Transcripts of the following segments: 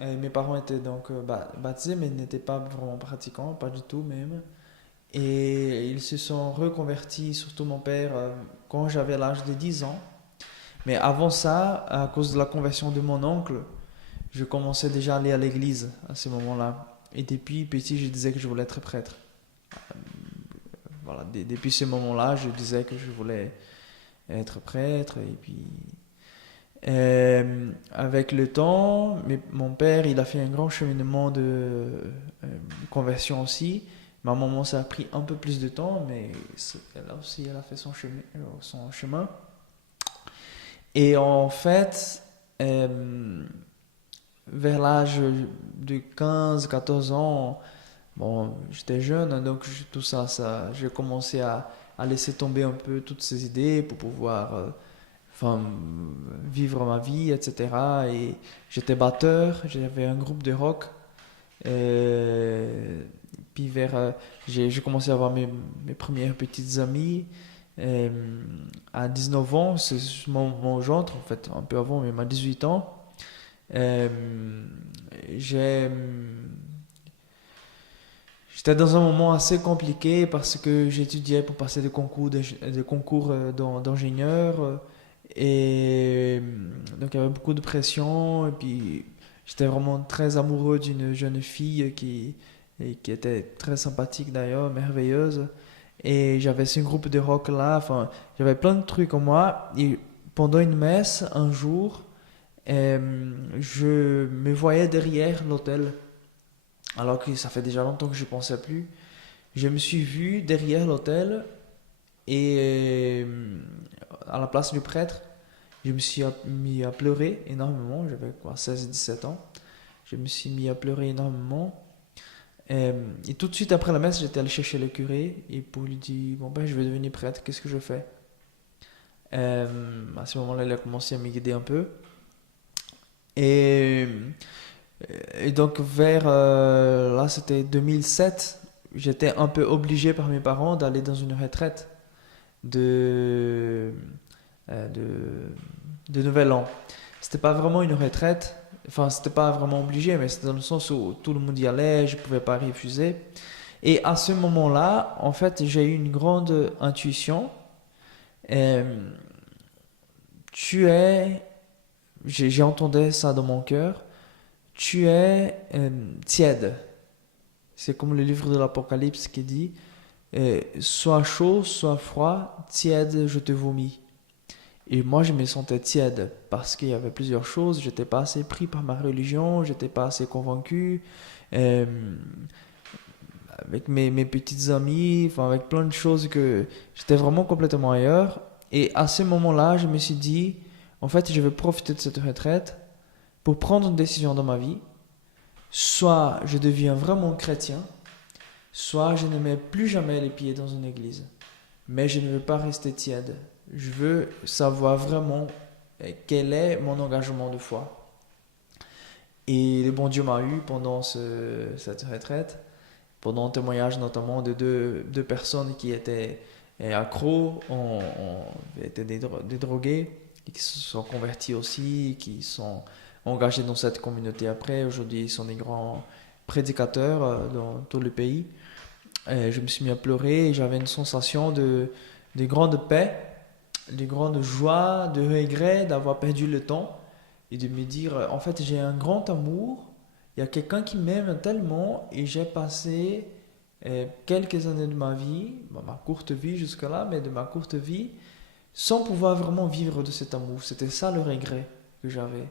Mes parents étaient donc baptisés, mais n'étaient pas vraiment pratiquants, pas du tout même. Et ils se sont reconvertis, surtout mon père, quand j'avais l'âge de 10 ans. Mais avant ça, à cause de la conversion de mon oncle, je commençais déjà à aller à l'église à ce moment-là. Et depuis petit, je disais que je voulais être prêtre. Voilà, depuis ce moment-là, je disais que je voulais être prêtre. Et puis, avec le temps, mon père, il a fait un grand cheminement de conversion aussi. Ma maman, ça a pris un peu plus de temps, mais elle aussi, elle a fait son chemin. Et en fait, euh, vers l'âge de 15 14 ans, bon, j'étais jeune, hein, donc tout ça, j'ai commencé à laisser tomber un peu toutes ces idées pour pouvoir enfin, vivre ma vie, etc. Et j'étais batteur, j'avais un groupe de rock. Euh, puis j'ai commencé à avoir mes premières petites amies. Euh, à 19 ans, c'est mon gendre, en fait, un peu avant, même à 18 ans. Euh, j'ai J'étais dans un moment assez compliqué parce que j'étudiais pour passer des concours d'ingénieur. Et donc il y avait beaucoup de pression. Et puis j'étais vraiment très amoureux d'une jeune fille qui était très sympathique d'ailleurs, merveilleuse. Et j'avais ce groupe de rock là. Enfin, j'avais plein de trucs en moi. Et pendant une messe, un jour, je me voyais derrière l'autel alors que ça fait déjà longtemps que je ne pensais plus. Je me suis vu derrière l'autel et à la place du prêtre, je me suis mis à pleurer énormément. J'avais quoi, 16 17 ans. Je me suis mis à pleurer énormément. Et tout de suite après la messe, j'étais allé chercher le curé et pour lui dire bon ben je vais devenir prêtre, qu'est-ce que je fais? À ce moment-là, il a commencé à me guider un peu. Et Et donc vers, là c'était 2007, j'étais un peu obligé par mes parents d'aller dans une retraite de, euh, de, de Nouvel An. C'était pas vraiment une retraite, enfin c'était pas vraiment obligé, mais c'était dans le sens où tout le monde y allait, je pouvais pas refuser. Et à ce moment-là, en fait, j'ai eu une grande intuition. Euh, tu es, j'ai entendu ça dans mon cœur, tu es tiède. C'est comme le livre de l'Apocalypse qui dit soit chaud, soit froid, tiède, je te vomis. Et moi, je me sentais tiède parce qu'il y avait plusieurs choses. J'étais pas assez pris par ma religion, j'étais pas assez convaincu. Euh, avec mes petites amies, enfin, avec plein de choses que j'étais vraiment complètement ailleurs. Et à ce moment-là, je me suis dit, en fait, je vais profiter de cette retraite pour prendre une décision dans ma vie. Soit je deviens vraiment chrétien, soit je ne mets plus jamais les pieds dans une église. Mais je ne veux pas rester tiède. Je veux savoir vraiment quel est mon engagement de foi. Et le bon Dieu m'a eu pendant cette retraite, pendant un témoignage notamment de deux personnes qui étaient accros, étaient des drogués, et qui se sont convertis aussi, qui sont engagés dans cette communauté après. Aujourd'hui, ils sont des grands prédicateurs dans tout le pays. Je me suis mis à pleurer et j'avais une sensation de grande paix, de grande joie, de regret d'avoir perdu le temps et de me dire, en fait, j'ai un grand amour, il y a quelqu'un qui m'aime tellement et j'ai passé quelques années de ma vie, ma courte vie jusque-là, mais de ma courte vie, sans pouvoir vraiment vivre de cet amour. C'était ça le regret que j'avais.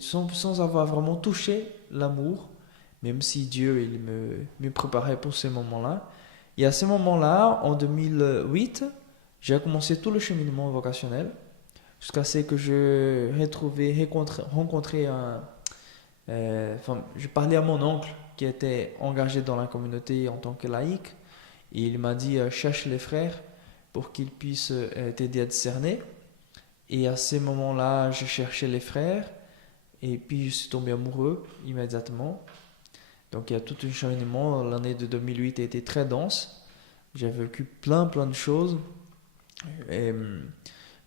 Sans avoir vraiment touché l'amour, même si Dieu me préparait pour ces moments-là. Et à ce moment-là, en 2008, j'ai commencé tout le cheminement vocationnel jusqu'à ce que je rencontré enfin, je parlais à mon oncle qui était engagé dans la communauté en tant que laïc. Et il m'a dit cherche les frères pour qu'ils puissent t'aider à discerner. Et à ce moment-là, je cherchais les frères. Et puis je suis tombé amoureux immédiatement. Donc il y a tout un cheminement. L'année de 2008 a été très dense. J'ai vécu plein de choses. Et,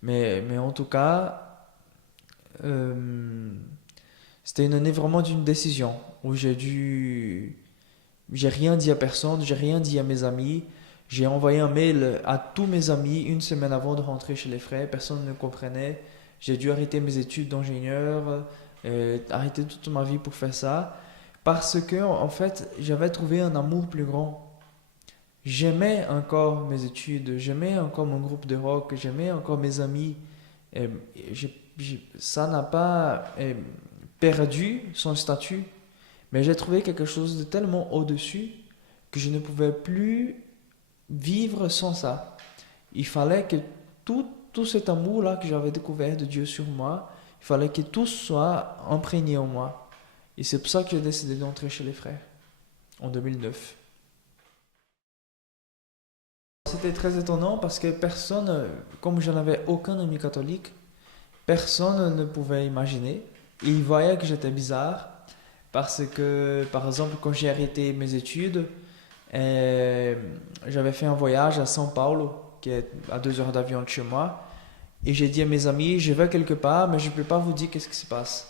mais en tout cas, euh, C'était une année vraiment d'une décision où j'ai rien dit à personne, j'ai rien dit à mes amis. J'ai envoyé un mail à tous mes amis une semaine avant de rentrer chez les frères. Personne ne comprenait. J'ai dû arrêter mes études d'ingénieur, arrêter toute ma vie pour faire ça. Parce que, en fait, j'avais trouvé un amour plus grand. J'aimais encore mes études, j'aimais encore mon groupe de rock, j'aimais encore mes amis. Et ça n'a pas perdu son statut, mais j'ai trouvé quelque chose de tellement au-dessus que je ne pouvais plus vivre sans ça. Il fallait que tout cet amour-là que j'avais découvert de Dieu sur moi, il fallait que tout soit imprégné en moi. Et c'est pour ça que j'ai décidé d'entrer chez les frères en 2009. C'était très étonnant parce que personne, comme je n'avais aucun ami catholique, personne ne pouvait imaginer. Et ils voyaient que j'étais bizarre parce que, par exemple, quand j'ai arrêté mes études, j'avais fait un voyage à São Paulo, qui est à 2 heures d'avion de chez moi. Et j'ai dit à mes amis, je vais quelque part, mais je ne peux pas vous dire qu'est-ce qui se passe.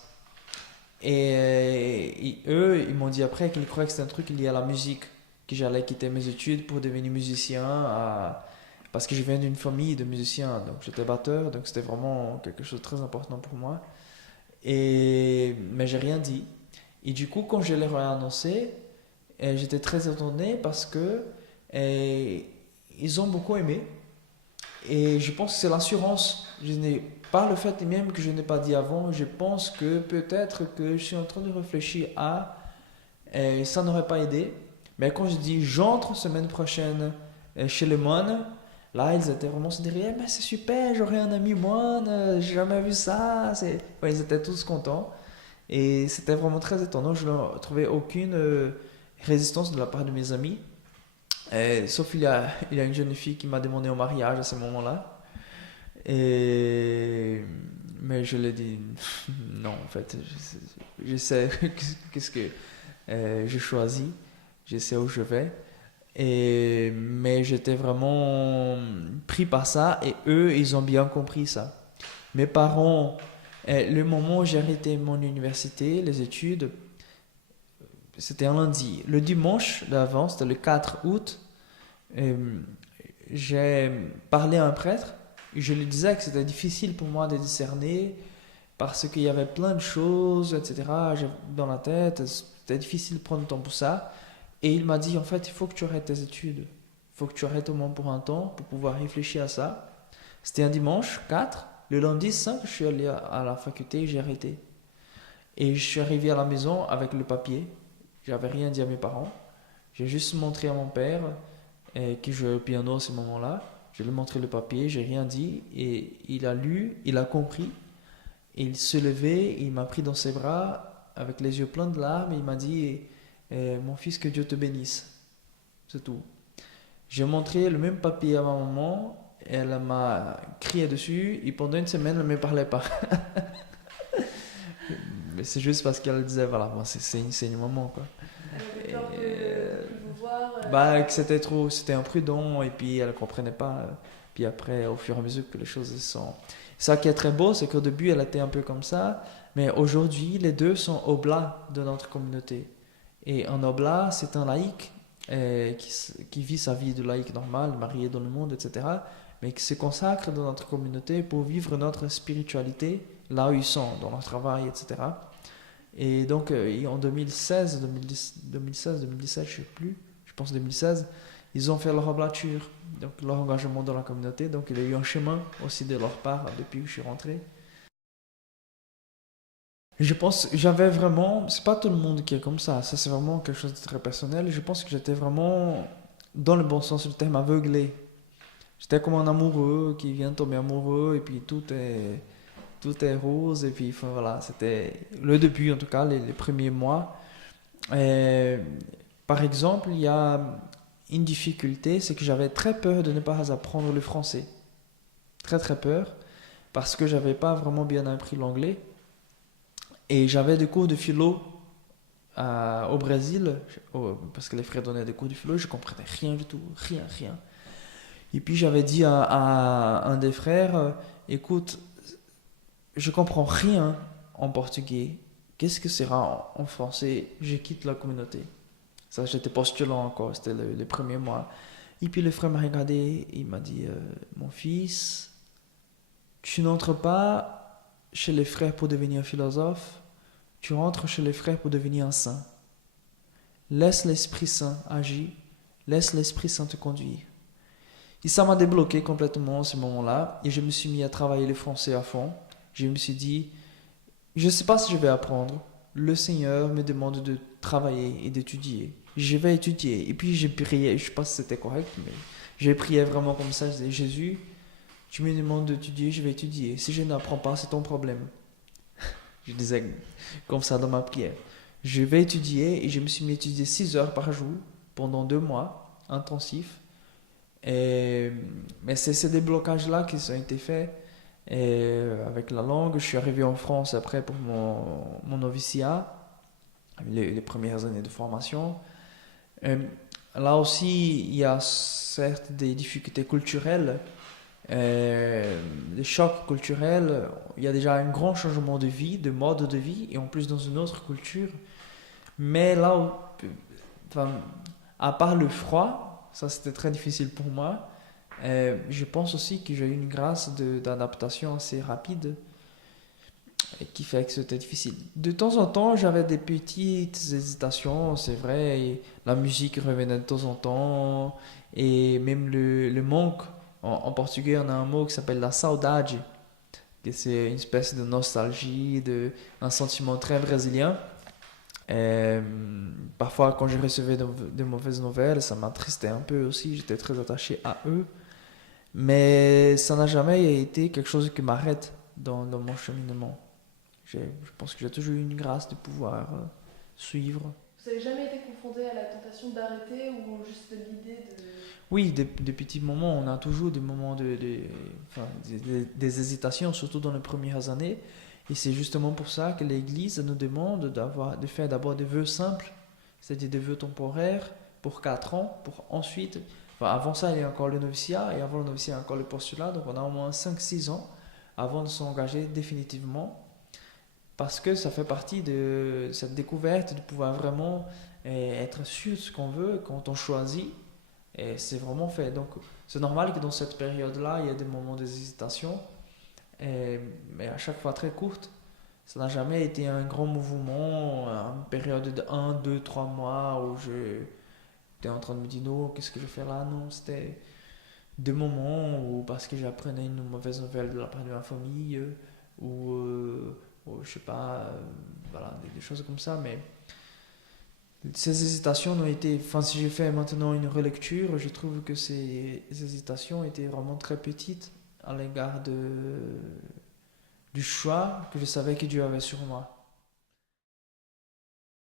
Et eux, ils m'ont dit après qu'ils croyaient que c'était un truc lié à la musique, que j'allais quitter mes études pour devenir musicien, parce que je viens d'une famille de musiciens, donc j'étais batteur, donc c'était vraiment quelque chose de très important pour moi. Mais j'ai rien dit. Et du coup, quand je leur ai annoncé, j'étais très étonné parce que ils ont beaucoup aimé. Et je pense que c'est l'assurance. Je n'ai pas le fait même que je n'ai pas dit avant. Je pense que peut-être que je suis en train de réfléchir à ça n'aurait pas aidé. Mais quand je dis j'entre semaine prochaine chez les moines, là ils étaient vraiment derrière. Mais c'est super, j'aurai un ami moine, j'ai jamais vu ça. Ouais, ils étaient tous contents. Et c'était vraiment très étonnant. Je ne trouvais aucune résistance de la part de mes amis. Sauf il y a une jeune fille qui m'a demandé en mariage à ce moment-là. Et, mais je lui ai dit non, en fait, je sais qu'est-ce que je choisis, je sais où je vais. Mais j'étais vraiment pris par ça et eux, ils ont bien compris ça. Mes parents, le moment où j'ai arrêté mon université, les études, c'était un lundi. Le dimanche d'avant, c'était le 4 août, j'ai parlé à un prêtre. Je lui disais que c'était difficile pour moi de discerner parce qu'il y avait plein de choses, etc. dans la tête. C'était difficile de prendre le temps pour ça. Et il m'a dit, en fait, il faut que tu arrêtes tes études. Il faut que tu arrêtes au moins pour un temps pour pouvoir réfléchir à ça. C'était un dimanche 4. Le lundi 5, je suis allé à la faculté et j'ai arrêté. Et je suis arrivé à la maison avec le papier. J'avais rien dit à mes parents. J'ai juste montré à mon père qui jouait au piano à ce moment-là. Je lui ai montré le papier, j'ai rien dit. Et il a lu, il a compris. Il se levait, il m'a pris dans ses bras avec les yeux pleins de larmes et il m'a dit mon fils, que Dieu te bénisse. C'est tout. J'ai montré le même papier à ma maman. Elle m'a crié dessus et pendant une semaine, elle ne me parlait pas. Mais c'est juste parce qu'elle disait, voilà, moi, c'est une maman, quoi. Elle avait peur de vous voir. Bah, que c'était trop, c'était imprudent et puis elle ne comprenait pas. Puis après, au fur et à mesure que les choses sont. Ça qui est très beau, c'est qu'au début, elle était un peu comme ça, mais aujourd'hui, les deux sont oblats de notre communauté. Et un oblat, c'est un laïc qui vit sa vie de laïc normal, marié dans le monde, etc., mais qui se consacre dans notre communauté pour vivre notre spiritualité là où ils sont, dans leur travail, etc. Et donc, en 2016, 2017, je ne sais plus, je pense 2016, ils ont fait leur oblature, donc leur engagement dans la communauté. Donc, il y a eu un chemin aussi de leur part depuis que je suis rentré. Je pense, j'avais vraiment, c'est pas tout le monde qui est comme ça c'est vraiment quelque chose de très personnel. Je pense que j'étais vraiment, dans le bon sens du terme, aveuglé. J'étais comme un amoureux qui vient de tomber amoureux et puis tout est rose et puis enfin, voilà, c'était le début en tout cas, les premiers mois. Et, par exemple, il y a une difficulté, c'est que j'avais très peur de ne pas apprendre le français. Très très peur, parce que j'avais pas vraiment bien appris l'anglais. Et j'avais des cours de philo au Brésil, parce que les frères donnaient des cours de philo, je comprenais rien du tout, rien, rien. Et puis j'avais dit à un des frères, écoute, je comprends rien en portugais. qu'est-ce que sera en français? Je quitte la communauté. Ça, j'étais postulant encore, c'était les premiers mois. Et puis le frère m'a regardé, il m'a dit, mon fils, tu n'entres pas chez les frères pour devenir philosophe, tu rentres chez les frères pour devenir un saint. Laisse l'Esprit Saint agir, laisse l'Esprit Saint te conduire. Et ça m'a débloqué complètement à ce moment-là, et je me suis mis à travailler le français à fond. Je me suis dit, je ne sais pas si je vais apprendre. Le Seigneur me demande de travailler et d'étudier. Je vais étudier. Et puis j'ai prié, je ne sais pas si c'était correct, mais j'ai prié vraiment comme ça. Je disais, Jésus, tu me demandes d'étudier, je vais étudier. Si je n'apprends pas, c'est ton problème. Je disais comme ça dans ma prière. Je vais étudier et je me suis mis à étudier 6 heures par jour pendant 2 mois intensifs. Mais c'est ces déblocages-là qui ont été faits. Avec la langue, je suis arrivé en France après pour mon noviciat, les premières années de formation. Là aussi, il y a certes des difficultés culturelles, des chocs culturels. Il y a déjà un grand changement de vie, de mode de vie, et en plus dans une autre culture. Mais là, enfin, à part le froid, ça c'était très difficile pour moi. Je pense aussi que j'ai eu une grâce d'adaptation assez rapide et qui fait que c'était difficile. De temps en temps, j'avais des petites hésitations, c'est vrai. Et la musique revenait de temps en temps. Et même le manque, en portugais, on a un mot qui s'appelle la saudade, que c'est une espèce de nostalgie, un sentiment très brésilien. Et, parfois, quand je recevais de mauvaises nouvelles, ça m'attristait un peu aussi. J'étais très attaché à eux. Mais ça n'a jamais été quelque chose qui m'arrête dans mon cheminement. Je pense que j'ai toujours eu une grâce de pouvoir suivre. Vous n'avez jamais été confronté à la tentation d'arrêter ou juste l'idée de... Oui, des petits moments, on a toujours des moments enfin, des hésitations, surtout dans les premières années. Et c'est justement pour ça que l'Église nous demande de faire d'abord des vœux simples, c'est-à-dire des vœux temporaires pour 4 ans, pour ensuite... Enfin, avant ça, il y a encore le noviciat, et avant le noviciat, il y a encore le postulat. Donc on a au moins 5-6 ans avant de s'engager définitivement. Parce que ça fait partie de cette découverte de pouvoir vraiment être sûr de ce qu'on veut quand on choisit. Et c'est vraiment fait. Donc c'est normal que dans cette période-là, il y ait des moments d'hésitation. Mais à chaque fois très courte. Ça n'a jamais été un grand mouvement, une période de 1, 2, 3 mois où j'étais en train de me dire non, qu'est-ce que je fais là? Non, c'était des moments où parce que j'apprenais une mauvaise nouvelle de la part de ma famille ou je sais pas, voilà, des choses comme ça. Mais ces hésitations ont été, enfin si j'ai fait maintenant une relecture, je trouve que ces hésitations étaient vraiment très petites à l'égard du choix que je savais que Dieu avait sur moi.